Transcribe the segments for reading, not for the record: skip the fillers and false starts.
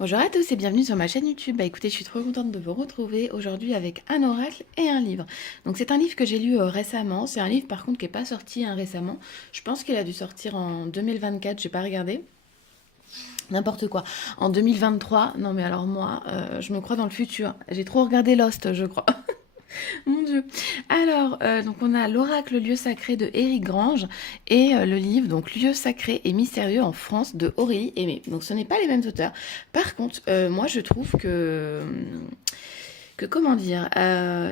Bonjour à tous et bienvenue sur ma chaîne YouTube. Bah écoutez, je suis trop contente de vous retrouver aujourd'hui avec un oracle et un livre. Donc c'est un livre que j'ai lu récemment. C'est un livre par contre qui n'est pas sorti récemment. Je pense qu'il a dû sortir en 2024, j'ai pas regardé. N'importe quoi. En 2023, non mais alors moi, je me crois dans le futur. J'ai trop regardé Lost, je crois. Mon Dieu. Alors, donc on a l'oracle lieu sacré de Éric Grange et le livre donc Lieu sacré et mystérieux en France de Aurélie Aimé. Donc ce n'est pas les mêmes auteurs. Par contre, moi je trouve que comment dire,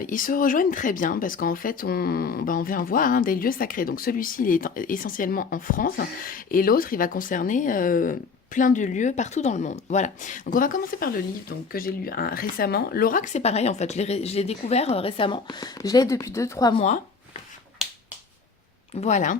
ils se rejoignent très bien parce qu'en fait on vient voir des lieux sacrés. Donc celui-ci il est essentiellement en France et l'autre il va concerner plein de lieux partout dans le monde. Voilà. Donc on va commencer par le livre donc, que j'ai lu récemment. L'oracle c'est pareil en fait, je l'ai découvert récemment. Je l'ai depuis 2 3 mois. Voilà.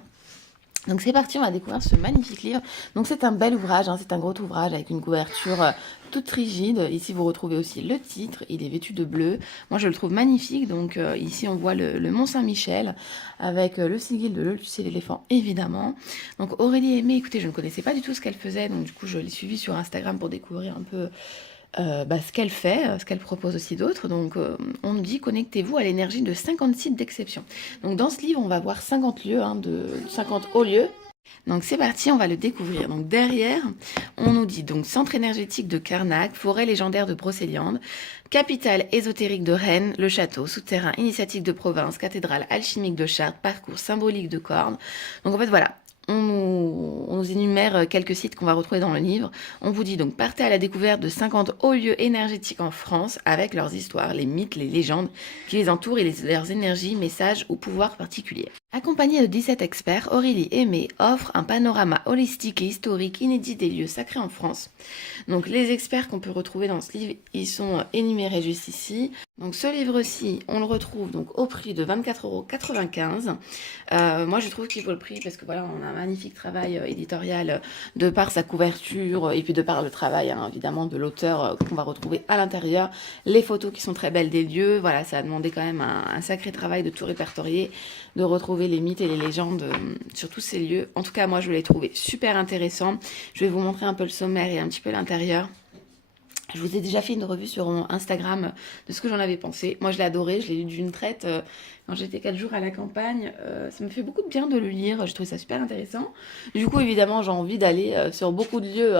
Donc c'est parti, on va découvrir ce magnifique livre. Donc c'est un bel ouvrage, c'est un gros ouvrage avec une couverture toute rigide. Ici vous retrouvez aussi le titre, il est vêtu de bleu. Moi je le trouve magnifique. Donc ici on voit le Mont Saint-Michel avec le sigle de Lotus et l'éléphant évidemment. Donc Aurélie Aimée, écoutez, je ne connaissais pas du tout ce qu'elle faisait. Donc du coup je l'ai suivie sur Instagram pour découvrir un peu ce qu'elle fait, ce qu'elle propose aussi d'autres. Donc, on nous dit connectez-vous à l'énergie de 50 sites d'exception. Donc, dans ce livre, on va voir 50 lieux, de 50 hauts lieux. Donc c'est parti, on va le découvrir. Donc derrière, on nous dit donc centre énergétique de Karnak, forêt légendaire de Brocéliande, capitale ésotérique de Rennes, le château, souterrain initiatique de province, cathédrale alchimique de Chartres, parcours symbolique de Cordes. Donc en fait voilà, on nous énumère quelques sites qu'on va retrouver dans le livre. On vous dit donc partez à la découverte de 50 hauts lieux énergétiques en France avec leurs histoires, les mythes, les légendes qui les entourent et leurs énergies, messages ou pouvoirs particuliers. Accompagnée de 17 experts, Aurélie Aimé offre un panorama holistique et historique inédit des lieux sacrés en France. Donc les experts qu'on peut retrouver dans ce livre, ils sont énumérés juste ici. Donc ce livre-ci, on le retrouve donc au prix de 24,95 €. Moi je trouve qu'il vaut le prix parce que voilà, on a un magnifique travail éditorial de par sa couverture et puis de par le travail évidemment de l'auteur qu'on va retrouver à l'intérieur. Les photos qui sont très belles des lieux, voilà, ça a demandé quand même un sacré travail de tout répertorier, de retrouver les mythes et les légendes sur tous ces lieux. En tout cas, moi je l'ai trouvé super intéressant. Je vais vous montrer un peu le sommaire et un petit peu l'intérieur. Je vous ai déjà fait une revue sur Instagram de ce que j'en avais pensé. Moi, je l'ai adoré, je l'ai lu d'une traite quand j'étais 4 jours à la campagne. Ça me fait beaucoup de bien de le lire, je trouve ça super intéressant. Du coup, évidemment, j'ai envie d'aller sur beaucoup de lieux.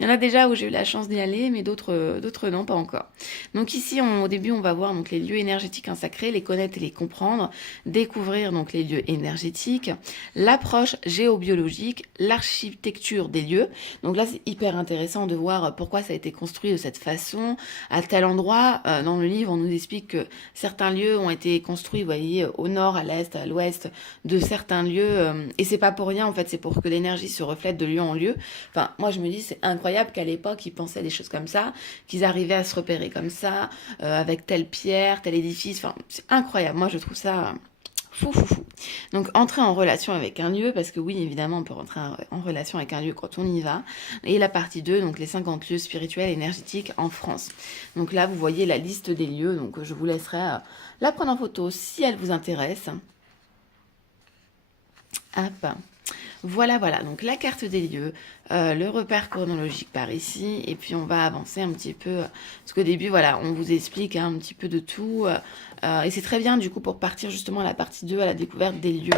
Il y en a déjà où j'ai eu la chance d'y aller, mais d'autres non, pas encore. Donc ici, au début, on va voir donc, les lieux énergétiques sacrés, les connaître et les comprendre, découvrir donc les lieux énergétiques, l'approche géobiologique, l'architecture des lieux. Donc là, c'est hyper intéressant de voir pourquoi ça a été construit de cette façon, à tel endroit. Dans le livre, on nous explique que certains lieux ont été construits, vous voyez, au nord, à l'est, à l'ouest de certains lieux. Et c'est pas pour rien, en fait, c'est pour que l'énergie se reflète de lieu en lieu. Enfin, moi, je me dis, c'est incroyable qu'à l'époque, ils pensaient des choses comme ça, qu'ils arrivaient à se repérer comme ça, avec telle pierre, tel édifice. Enfin, c'est incroyable. Moi, je trouve ça fou, fou, fou. Donc, entrer en relation avec un lieu, parce que oui, évidemment, on peut rentrer en relation avec un lieu quand on y va. Et la partie 2, donc les 50 lieux spirituels énergétiques en France. Donc là, vous voyez la liste des lieux. Donc, je vous laisserai la prendre en photo si elle vous intéresse. Hop. Voilà, voilà, donc la carte des lieux, le repère chronologique par ici, et puis on va avancer un petit peu, parce qu'au début, voilà, on vous explique un petit peu de tout, et c'est très bien du coup pour partir justement à la partie 2, à la découverte des lieux.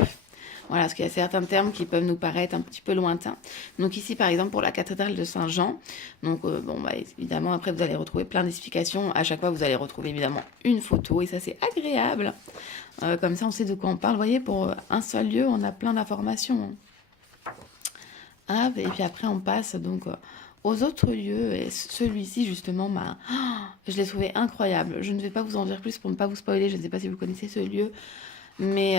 Voilà, parce qu'il y a certains termes qui peuvent nous paraître un petit peu lointains. Donc ici, par exemple, pour la cathédrale de Saint-Jean, donc évidemment, après, vous allez retrouver plein d'explications. À chaque fois, vous allez retrouver évidemment une photo, et ça, c'est agréable. Comme ça, on sait de quoi on parle. Vous voyez, pour un seul lieu, on a plein d'informations. Ah, et puis après, on passe donc aux autres lieux. Et celui-ci, justement, je l'ai trouvé incroyable. Je ne vais pas vous en dire plus pour ne pas vous spoiler. Je ne sais pas si vous connaissez ce lieu. Mais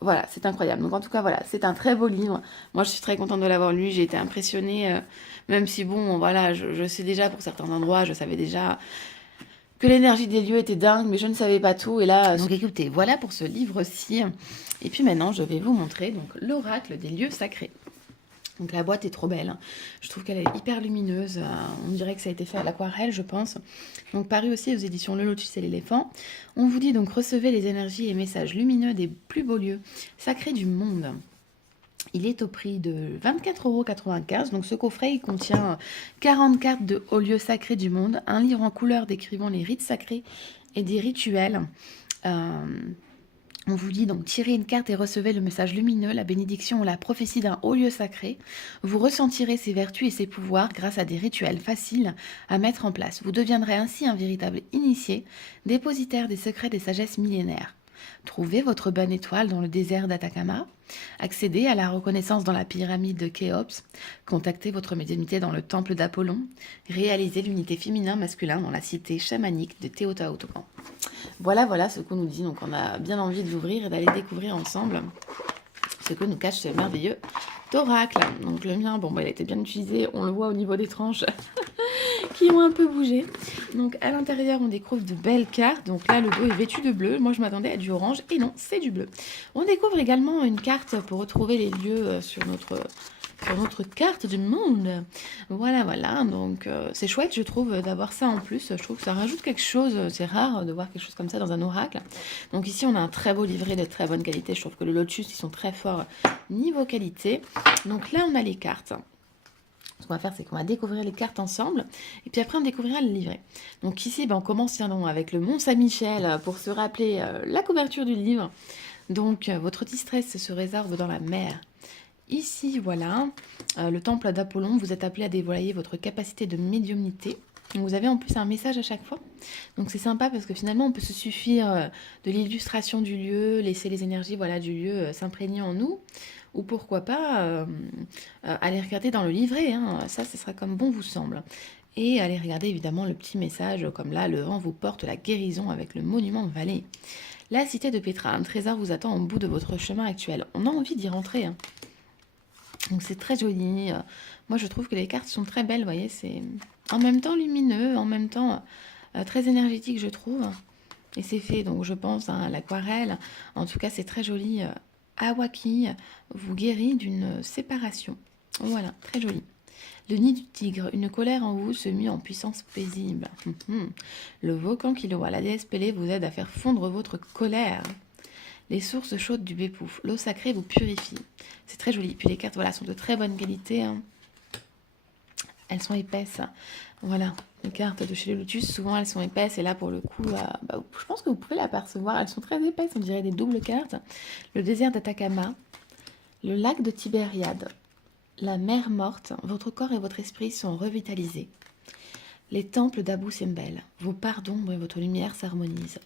voilà, c'est incroyable. Donc en tout cas, voilà, c'est un très beau livre. Moi, je suis très contente de l'avoir lu. J'ai été impressionnée. Même si, bon, voilà, je sais déjà pour certains endroits, je savais déjà que l'énergie des lieux était dingue, mais je ne savais pas tout. Et là, donc écoutez, voilà pour ce livre-ci. Et puis maintenant, je vais vous montrer donc l'oracle des lieux sacrés. Donc la boîte est trop belle. Je trouve qu'elle est hyper lumineuse. On dirait que ça a été fait à l'aquarelle, je pense. Donc paru aussi aux éditions Le Lotus et l'éléphant. On vous dit donc recevez les énergies et messages lumineux des plus beaux lieux sacrés du monde. Il est au prix de 24,95 €. Donc ce coffret, il contient 40 cartes de hauts lieux sacrés du monde, un livre en couleur décrivant les rites sacrés et des rituels. Euh, on vous dit donc tirez une carte et recevez le message lumineux, la bénédiction ou la prophétie d'un haut lieu sacré. Vous ressentirez ses vertus et ses pouvoirs grâce à des rituels faciles à mettre en place. Vous deviendrez ainsi un véritable initié, dépositaire des secrets des sagesses millénaires. Trouvez votre bonne étoile dans le désert d'Atacama. Accédez à la reconnaissance dans la pyramide de Khéops. Contactez votre médiumnité dans le temple d'Apollon. Réalisez l'unité féminin-masculin dans la cité chamanique de Teotihuacan. Voilà ce qu'on nous dit. Donc on a bien envie de l'ouvrir et d'aller découvrir ensemble ce que nous cache ce merveilleux oracle. Donc le mien, bon, il a été bien utilisé. On le voit au niveau des tranches qui ont un peu bougé. Donc à l'intérieur, on découvre de belles cartes. Donc là, le dos est vêtu de bleu. Moi, je m'attendais à du orange et non, c'est du bleu. On découvre également une carte pour retrouver les lieux sur notre carte du monde. Voilà. Donc c'est chouette, je trouve, d'avoir ça en plus. Je trouve que ça rajoute quelque chose. C'est rare de voir quelque chose comme ça dans un oracle. Donc ici, on a un très beau livret de très bonne qualité. Je trouve que le Lotus, ils sont très forts niveau qualité. Donc là, on a les cartes. Ce qu'on va faire, c'est qu'on va découvrir les cartes ensemble. Et puis après, on découvrira le livret. Donc ici, on commence avec le Mont Saint-Michel pour se rappeler la couverture du livre. Donc, votre distress se réserve dans la mer. Ici, voilà, le temple d'Apollon, vous êtes appelé à dévoiler votre capacité de médiumnité. Donc, vous avez en plus un message à chaque fois. Donc c'est sympa parce que finalement, on peut se suffire de l'illustration du lieu, laisser les énergies du lieu s'imprégner en nous. Ou pourquoi pas aller regarder dans le livret. Ça, ce sera comme bon vous semble. Et aller regarder évidemment le petit message, comme là, le vent vous porte la guérison avec le monument de vallée. La cité de Petra, un trésor vous attend au bout de votre chemin actuel. On a envie d'y rentrer. Donc c'est très joli. Moi je trouve que les cartes sont très belles, vous voyez, c'est en même temps lumineux, en même temps très énergétique je trouve. Et c'est fait donc je pense à l'aquarelle. En tout cas c'est très joli. Awaki vous guérit d'une séparation. Voilà, très joli. Le nid du tigre, une colère en vous se mue en puissance paisible. Le volcan Kilo, la déesse Pélée vous aide à faire fondre votre colère. Les sources chaudes du Bépouf, l'eau sacrée vous purifie. C'est très joli. Puis les cartes sont de très bonne qualité. Elles sont épaisses. Voilà, les cartes de chez le Lotus, souvent elles sont épaisses. Et là, pour le coup, je pense que vous pouvez l'apercevoir. Elles sont très épaisses, on dirait des doubles cartes. Le désert d'Atacama, le lac de Tibériade, la mer morte, votre corps et votre esprit sont revitalisés. Les temples d'Abou Simbel, vos parts d'ombre et votre lumière s'harmonisent.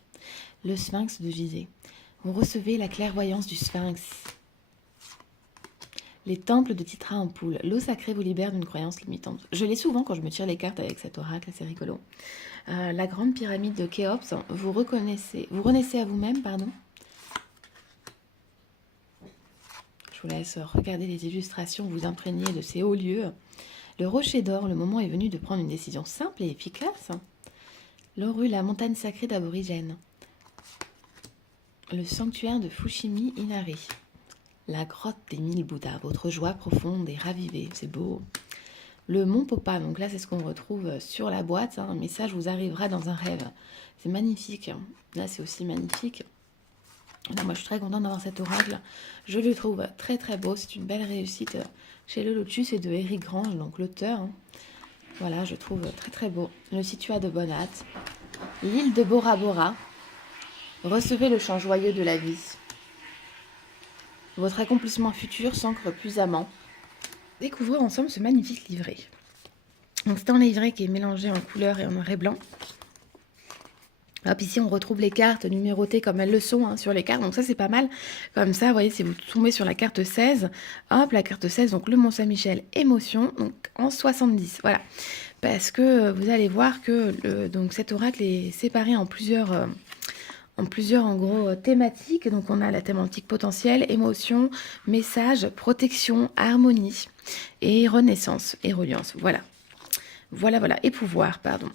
Le sphinx de Gizeh. Vous recevez la clairvoyance du sphinx. Les temples de Titra en poule. L'eau sacrée vous libère d'une croyance limitante. Je l'ai souvent quand je me tire les cartes avec cet oracle, c'est rigolo. La grande pyramide de Khéops. Vous renaissez à vous-même, pardon. Je vous laisse regarder les illustrations, vous imprégner de ces hauts lieux. Le rocher d'or, le moment est venu de prendre une décision simple et efficace. L'Oru, la montagne sacrée d'aborigènes. Le sanctuaire de Fushimi Inari. La grotte des 1000 Bouddhas, votre joie profonde et ravivée, c'est beau. Le mont Popa, donc là c'est ce qu'on retrouve sur la boîte, un message vous arrivera dans un rêve. C'est magnifique, là c'est aussi magnifique. Là, moi je suis très contente d'avoir cet oracle, je le trouve très très beau, c'est une belle réussite chez le Lotus et de Eric Grange, donc l'auteur. Voilà, je trouve très très beau. Le Situa de Bonat, l'île de Bora Bora. Recevez le chant joyeux de la vie. Votre accomplissement futur s'ancre puissamment. Découvrez ensemble ce magnifique livret. Donc c'est un livret qui est mélangé en couleur et en noir et blanc. Hop, ici on retrouve les cartes numérotées comme elles le sont sur les cartes. Donc ça c'est pas mal. Comme ça, vous voyez, si vous tombez sur la carte 16, hop, la carte 16, donc le Mont Saint-Michel, émotion, donc en 70. Voilà. Parce que vous allez voir que donc cet oracle est séparé en plusieurs en gros thématiques. Donc on a la thématique potentielle, émotion, message, protection, harmonie et renaissance et reliance. Voilà. Et pouvoir, pardon.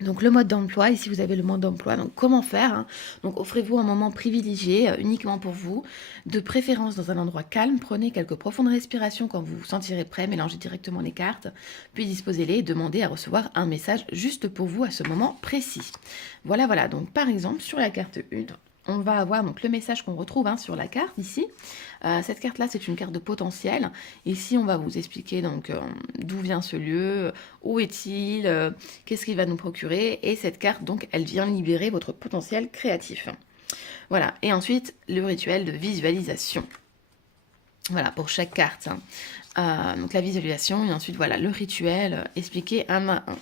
Donc le mode d'emploi, ici vous avez le mode d'emploi, donc comment faire Donc offrez-vous un moment privilégié uniquement pour vous, de préférence dans un endroit calme, prenez quelques profondes respirations quand vous vous sentirez prêt, mélangez directement les cartes, puis disposez-les et demandez à recevoir un message juste pour vous à ce moment précis. Voilà, donc par exemple sur la carte 1, on va avoir donc le message qu'on retrouve sur la carte ici. Cette carte-là, c'est une carte de potentiel. Ici, on va vous expliquer donc d'où vient ce lieu, où est-il, qu'est-ce qu'il va nous procurer. Et cette carte, donc, elle vient libérer votre potentiel créatif. Voilà. Et ensuite, le rituel de visualisation. Voilà, pour chaque carte. Donc la visualisation et ensuite, voilà, le rituel expliqué un à un.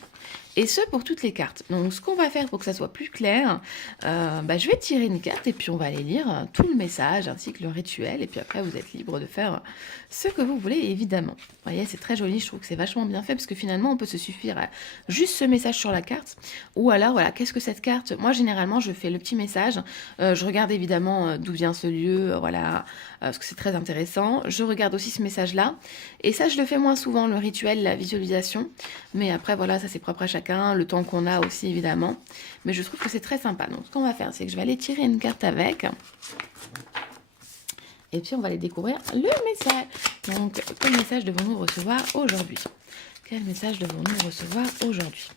Et ce, pour toutes les cartes. Donc, ce qu'on va faire pour que ça soit plus clair, je vais tirer une carte et puis on va aller lire tout le message ainsi que le rituel. Et puis après, vous êtes libre de faire ce que vous voulez, évidemment. Vous voyez, c'est très joli. Je trouve que c'est vachement bien fait parce que finalement, on peut se suffire à juste ce message sur la carte. Ou alors, voilà, qu'est-ce que cette carte? Moi, généralement, je fais le petit message. Je regarde évidemment d'où vient ce lieu, voilà, parce que c'est très intéressant. Je regarde aussi ce message-là. Et ça, je le fais moins souvent, le rituel, la visualisation. Mais après, voilà, ça, c'est propre à chacun. Le temps qu'on a aussi évidemment, mais je trouve que c'est très sympa. Donc ce qu'on va faire, c'est que je vais aller tirer une carte avec et puis on va aller découvrir le message. Donc quel message devons-nous recevoir aujourd'hui? Quel message devons-nous recevoir aujourd'hui?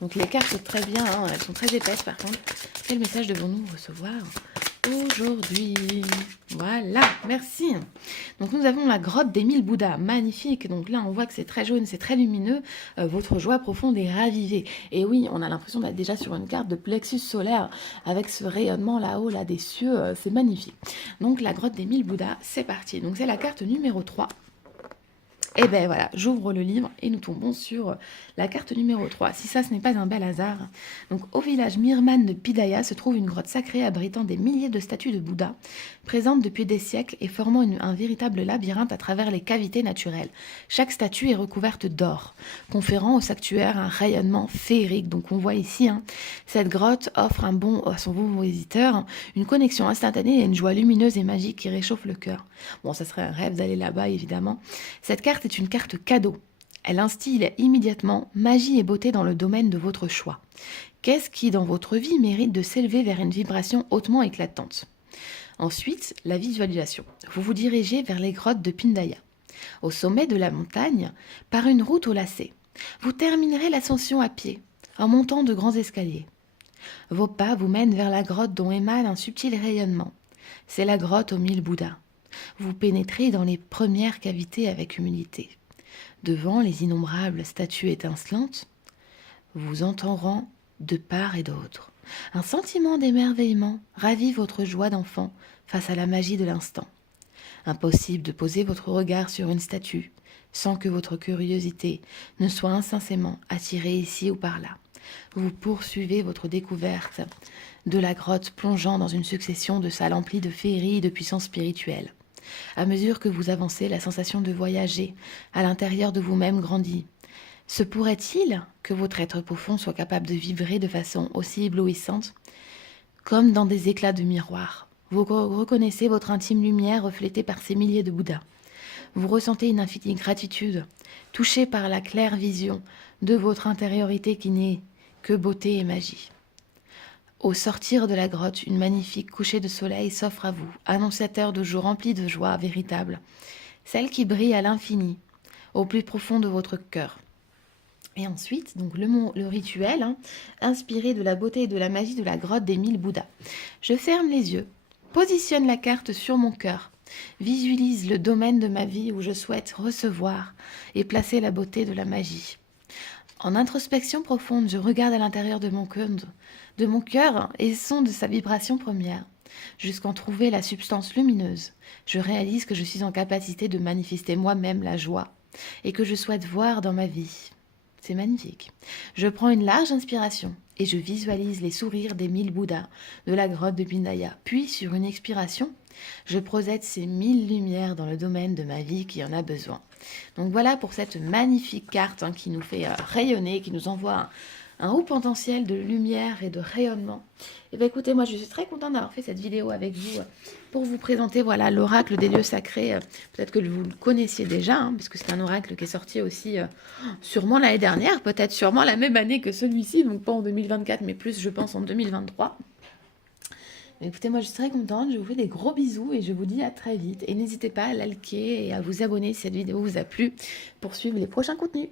Donc les cartes sont très bien, elles sont très épaisses par contre. Quel message devons-nous recevoir aujourd'hui? Voilà, merci. Donc nous avons la grotte des 1000 Bouddhas, magnifique. Donc là on voit que c'est très jaune, c'est très lumineux. Votre joie profonde est ravivée. Et oui, on a l'impression d'être déjà sur une carte de plexus solaire avec ce rayonnement là-haut, là des cieux, c'est magnifique. Donc la grotte des 1000 Bouddhas, c'est parti. Donc c'est la carte numéro 3. Et ben voilà, j'ouvre le livre et nous tombons sur la carte numéro 3. Si ça, ce n'est pas un bel hasard. Donc, au village Mirman de Pidaya se trouve une grotte sacrée abritant des milliers de statues de Bouddha, présentes depuis des siècles et formant un véritable labyrinthe à travers les cavités naturelles. Chaque statue est recouverte d'or, conférant au sanctuaire un rayonnement féerique. Donc, on voit ici, cette grotte offre à son bon visiteur une connexion instantanée et une joie lumineuse et magique qui réchauffe le cœur. Bon, ça serait un rêve d'aller là-bas, évidemment. Cette carte est une carte cadeau. Elle instille immédiatement magie et beauté dans le domaine de votre choix. Qu'est-ce qui, dans votre vie, mérite de s'élever vers une vibration hautement éclatante? Ensuite, la visualisation. Vous vous dirigez vers les grottes de Pindaya. Au sommet de la montagne, par une route au lacet. Vous terminerez l'ascension à pied, en montant de grands escaliers. Vos pas vous mènent vers la grotte dont émane un subtil rayonnement. C'est la grotte aux 1000 Bouddhas. Vous pénétrez dans les premières cavités avec humilité. Devant les innombrables statues étincelantes, vous entourant de part et d'autre. Un sentiment d'émerveillement ravive votre joie d'enfant face à la magie de l'instant. Impossible de poser votre regard sur une statue sans que votre curiosité ne soit incessamment attirée ici ou par là. Vous poursuivez votre découverte de la grotte plongeant dans une succession de salles emplies de féerie et de puissance spirituelle. À mesure que vous avancez, la sensation de voyager à l'intérieur de vous-même grandit. Se pourrait-il que votre être profond soit capable de vibrer de façon aussi éblouissante, comme dans des éclats de miroir? Vous reconnaissez votre intime lumière reflétée par ces milliers de Bouddhas. Vous ressentez une infinie gratitude, touché par la claire vision de votre intériorité qui n'est que beauté et magie. Au sortir de la grotte, une magnifique couchée de soleil s'offre à vous, annonciateur de jours remplis de joie véritable, celle qui brille à l'infini, au plus profond de votre cœur. Et ensuite, donc le rituel, inspiré de la beauté et de la magie de la grotte des 1000 Bouddhas. Je ferme les yeux, positionne la carte sur mon cœur, visualise le domaine de ma vie où je souhaite recevoir et placer la beauté de la magie. En introspection profonde, je regarde à l'intérieur de mon cœur et sonde sa vibration première, jusqu'en trouver la substance lumineuse. Je réalise que je suis en capacité de manifester moi-même la joie et que je souhaite voir dans ma vie. C'est magnifique. Je prends une large inspiration et je visualise les sourires des 1000 Bouddhas de la grotte de Pindaya. Puis, sur une expiration, je projette ces 1000 lumières dans le domaine de ma vie qui en a besoin. Donc voilà pour cette magnifique carte qui nous fait rayonner, qui nous envoie un haut potentiel de lumière et de rayonnement. Et bien écoutez, moi je suis très contente d'avoir fait cette vidéo avec vous pour vous présenter voilà l'oracle des lieux sacrés. Peut-être que vous le connaissiez déjà, puisque c'est un oracle qui est sorti aussi sûrement l'année dernière, peut-être sûrement la même année que celui-ci, donc pas en 2024, mais plus je pense en 2023. Écoutez, moi je suis très contente, je vous fais des gros bisous et je vous dis à très vite. Et n'hésitez pas à liker et à vous abonner si cette vidéo vous a plu pour suivre les prochains contenus.